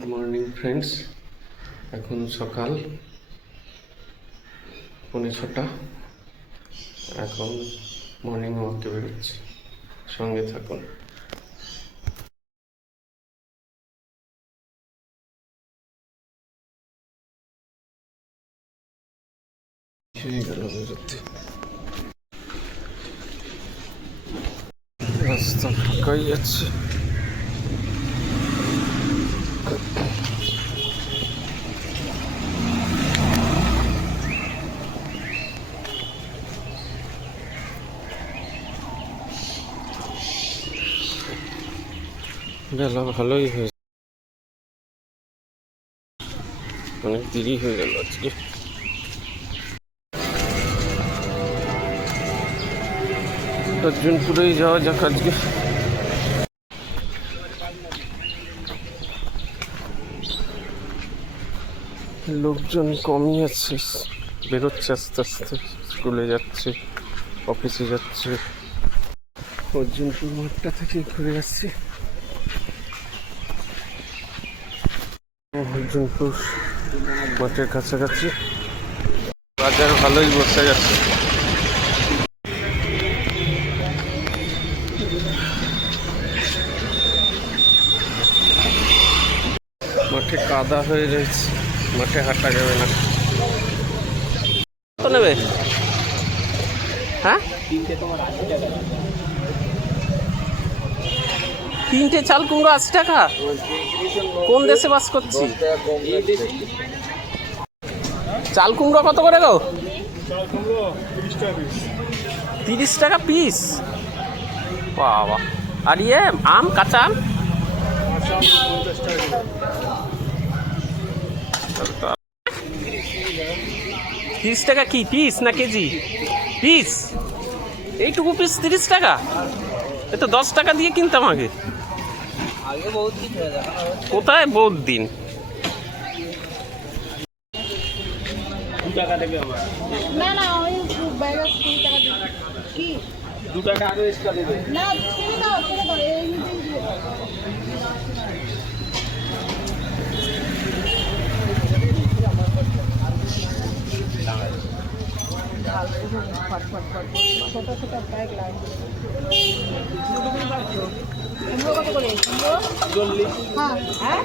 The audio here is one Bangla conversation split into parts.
গুড মর্নিং ফ্রেন্ডস, এখন সকাল 6:45। এখন মর্নিং ওয়াকে বেরোচ্ছি, সঙ্গে থাকুন। হয়ে গেল বেরোতে, রাস্তা ফাঁকাই আছে। বেলা ভালোই হয়েছে, অনেক দেরি হয়ে গেল আজকে। অর্জুনপুরেই যাওয়া যাক আজকে। লোকজন কমই আছে, বেরোচ্ছে আস্তে আস্তে, স্কুলে যাচ্ছে, অফিসে যাচ্ছে। অর্জুনপুর মাঠটা থেকে ঘুরে আসছি। অর্জুনপুর মাঠের কাছাকাছি, বাজার ভালোই বসে গেছে। মাঠে কাদা হয়ে রয়েছে, মাঠে হাঁটা যাবে না। কত নেবে? হ্যাঁ, 3টে চাল কুমড়ো 80 টাকা। কোন দেশে বাস করছি? চাল কুমড়ো কত করে গো? 30 টাকা পিস। বাবা, আর ইয়ে আম, কাঁচা আম? 30 টাকা কি পিস না কেজি? পিস। এইটুকু পিস 30 টাকা? এ তো 10 টাকা দিয়ে কিনতাম আগে। কোথায় বহুত দিন। 2 টাকা দেবে আমার। না না, ওই বাইরে 2 টাকা দেবে। কি 2 টাকা আরো এক্সট্রা দেবে? না, ছেড়ে দাও, এই দিয়ে দাও। ছোট ছোট ব্যাগ লাগবে। কুমড়ো কত করে? কুমড়ো 40। হ্যাঁ হ্যাঁ,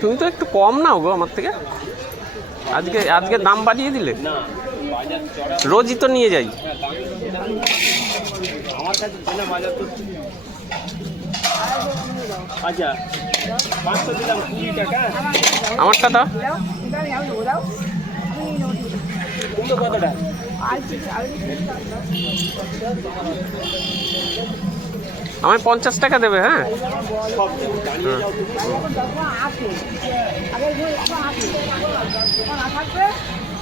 তুমি তো একটু কম নাও গো আমার থেকে। আজকে আজকে দাম বাড়িয়ে দিলে। রোজই তো নিয়ে যাই। আমার কাছে জেলা বাজার তো। আচ্ছা, 500 দিলাম, 20 টাকা। আমারটা দাও। কুমড়ো কতটা? আমায় 50 টাকা দেবে। হ্যাঁ,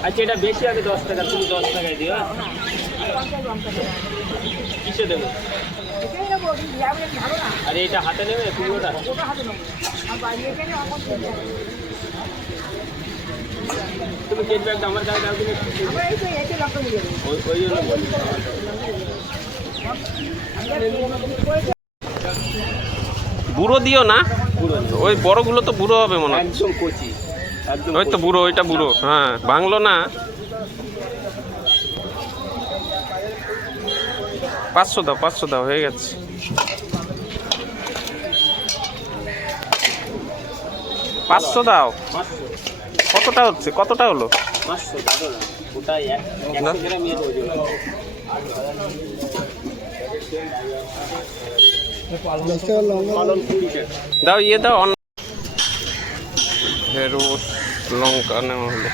আচ্ছা, এটা বেশি আগে 10 টাকা, তুমি 10 টাকায় দিও। কিসে দেবো? আরে এটা হাতে নেবে কুমড়োটা? তুমি কেট ব্যাগটা আমার কাছে দাও। তুমি ওই জন্য বলি। বুড়ো দিও না, ওই বড়গুলো তো বুড়ো হবে মনে হয়। একদম কচি, একদম ওই তো বুড়ো, ওইটা বুড়ো। হ্যাঁ, বাংলো না। 500 দাও, 500 দাও, হয়ে গেছে। 500 দাও। কতটা হচ্ছে? কতটা হলো? 500 দাও না, ওটাই 100 গ্রাম এর ওজন। পালন 20 টাকা দাও, ইয়ে দাও। ঢেঁড়স লঙ্কা নেওয়া হলো,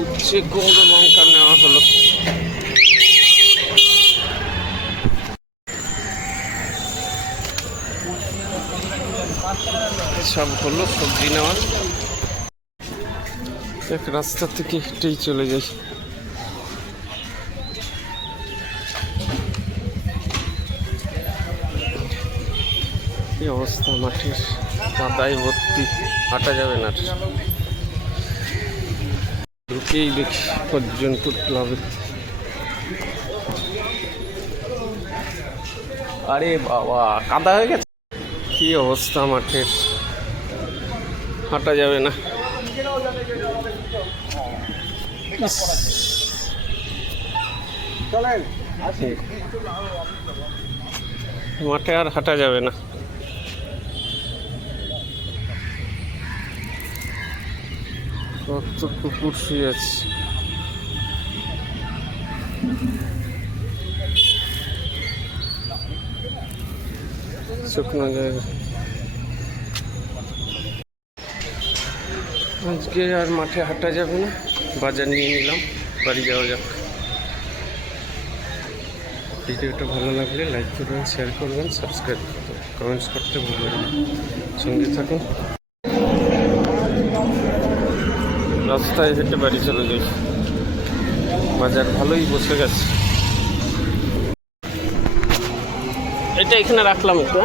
উচ্ছে কুমড়ো লঙ্কা নেওয়া হলো। সব হলো সবজি নেওয়া। এক রাস্তা থেকে হেঁটেই চলে যাই। কি অবস্থা মাঠের, কাদায় ভর্তি, হাঁটা যাবে না। ঢুকেই দেখি পর্যন্ত ক্লাবে। আরে বাবা, কাদা হয়ে গেছে। কি অবস্থা মাঠের, হাঁটা যাবে না। মাঠে আর হাঁটা যাবে না। কত কুকুর শুয়ে আছে। শুকনো জায়গা। আজকে আর মাঠে হাঁটা যাবে না, বাজার নিয়ে নিলাম, বাড়ি যাওয়া যাক। ভিডিওটা ভালো লাগলে লাইক করবেন, শেয়ার করবেন, সাবস্ক্রাইব করবেন, কমেন্টস করতে ভুলবেন না। সঙ্গে থাকুন। রাস্তায় হেঁটে বাড়ি চলে যাই। বাজার ভালোই বসে গেছে। এটা এখানে রাখলাম একটু।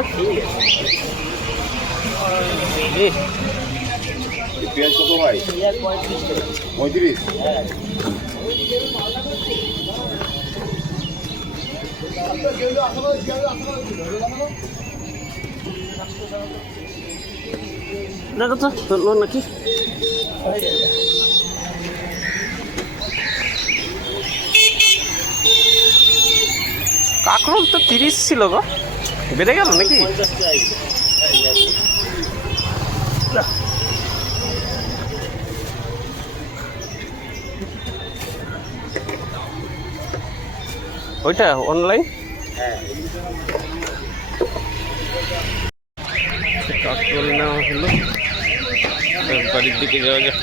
পেঁয়াজ কত ভাই? 35। দেখো তো ধরলো নাকি। কাঁকরোল তো 30 ছিল গো, বেড়ে গেল নাকি? ওইটা অনলাইন। কাঁকরোল নেওয়া হলো, বাড়ির দিকে যাওয়া যাক।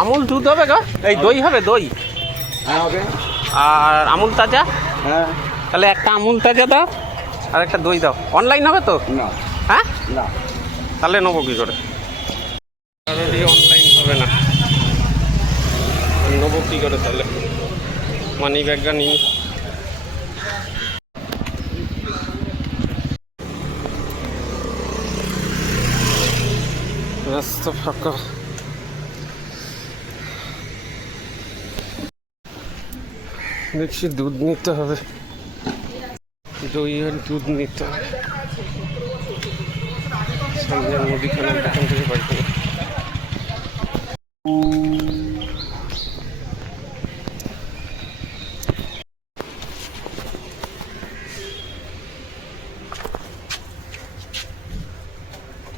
আমুল দুধ হবে গো? এই দই হবে? দই হ্যাঁ হবে। আর আমুল তাজা? হ্যাঁ। তাহলে একটা আমুল তাজা দাও আর একটা দই দাও। অনলাইন হবে তো? না হ্যাঁ, না। তাহলে নেবো কী করে? অনলাইন হবে না, নেবো কী করে তাহলে? মানি ব্যাগটা নিই। রাস্তা ফাঁকা। দেখছি দুধ নিতে হবে, দই আর দুধ নিতে হবে। সামনের মুদিখানার দোকান থেকে বাড়ি থেকে।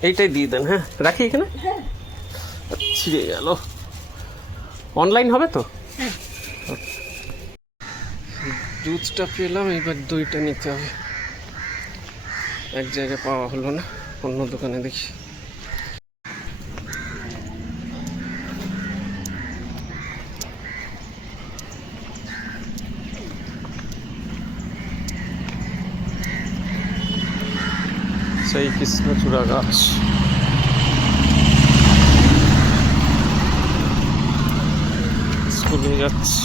এইটাই দিয়ে দেন। হ্যাঁ, রাখি এখানে। ছিঁড়ে গেল। অনলাইন হবে তো? দুধটা পেলাম, এবার দইটা নিতে হবে। এক জায়গায় পাওয়া হলো না, অন্য দোকানে দেখি। সেই কৃষ্ণচূড়া গাছ। স্কুলে যাচ্ছি।